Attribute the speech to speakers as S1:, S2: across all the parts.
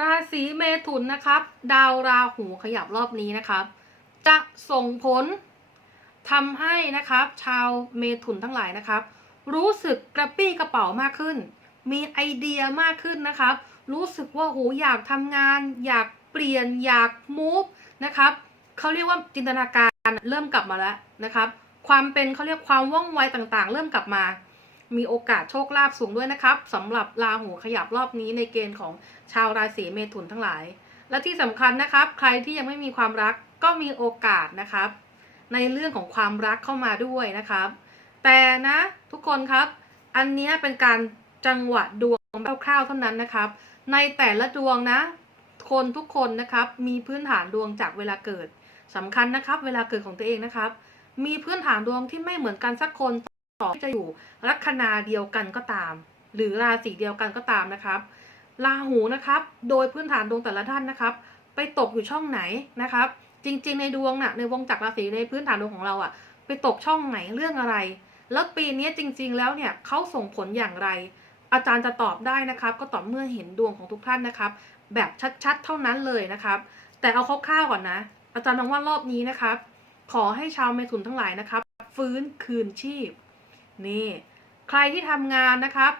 S1: ราศีเมถุนนะครับ ดาวราหูขยับรอบนี้นะครับ จะส่งผลทำให้นะครับ ชาวเมถุนทั้งหลายนะครับ รู้สึกกระปี้กระเป๋ามากขึ้น มีไอเดียมากขึ้นนะครับ รู้สึกว่าโหอยากทำงาน อยากเปลี่ยนอยากมูฟนะครับเขาเรียกว่าจินตนาการเริ่มกลับมาแล้วนะครับ ความเป็นเขาเรียกความว่องไวต่างๆ เริ่มกลับมา มีโอกาสโชคลาภสูงด้วยนะครับสำหรับราหูขยับรอบนี้ในเกณฑ์ของชาวราศีเมถุนทั้งหลาย และที่สำคัญนะครับ ใครที่ยังไม่มีความรักก็มีโอกาสนะครับ ในเรื่องของความรักเข้ามาด้วยนะครับ แต่นะทุกคนครับ อันนี้เป็นการจังหวะดวงคร่าวๆเท่านั้นนะครับ ในแต่ละดวงนะ คนทุกคนนะครับ มีพื้นฐานดวงจากเวลาเกิดสำคัญนะครับ เวลาเกิดของตัวเองนะครับ มีพื้นฐานดวงที่ไม่เหมือนกันสักคน ต่อจะอยู่ลัคนาเดียวกันก็ตาม หรือราศีเดียวกันก็ตามนะครับราหูนะครับ โดยพื้นฐานดวงแต่ละท่านนะครับ ไปตกอยู่ช่องไหนนะครับ จริง ๆ ในดวงน่ะในวงจักรราศีในพื้นฐานดวงของเราอะไปตกช่องไหนเรื่องอะไร แล้วปีนี้จริง ๆ แล้วเนี่ยเขาส่งผลอย่างไร อาจารย์จะตอบได้นะครับ ก็ต่อเมื่อเห็นดวงของทุกท่านนะครับ แบบชัดๆ เท่านั้นเลยนะครับ แต่เอาคร่าวๆก่อนนะ อาจารย์มองว่ารอบนี้นะครับ ขอให้ชาวเมถุนทั้งหลายนะครับ ฟื้นคืนชีพ นี่ใครที่ทำงานนะครับ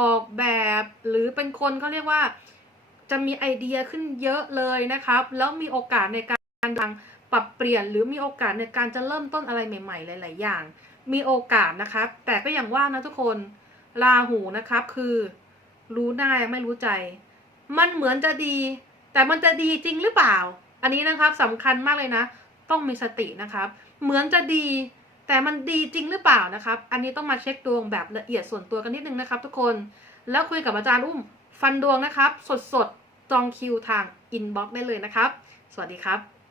S1: ออกแบบหรือเป็นคนเขาเรียกว่าจะมีไอเดียขึ้นเยอะเลยนะครับ แล้วมีโอกาสในการดังปรับเปลี่ยนหรือมีโอกาสในการจะเริ่มต้นอะไรใหม่ ๆ หลาย ๆ อย่าง มีโอกาสนะครับ แต่ก็อย่างว่านะทุกคนราหูนะครับคือรู้หน้ายังไม่รู้ใจ มันเหมือนจะดี แต่มันจะดีจริงหรือเปล่า อันนี้นะครับสำคัญมากเลยนะ ต้องมีสตินะครับ เหมือนจะดี แต่มันดีจริงหรือเปล่านะครับ อันนี้ต้องมาเช็คดวงแบบละเอียดส่วนตัวกันนิดนึงนะครับ ทุกคน แล้วคุยกับอาจารย์อุ้มฟันดวงนะครับ สดๆจองคิวทางอินบ็อกซ์ได้เลยนะครับ สวัสดีครับ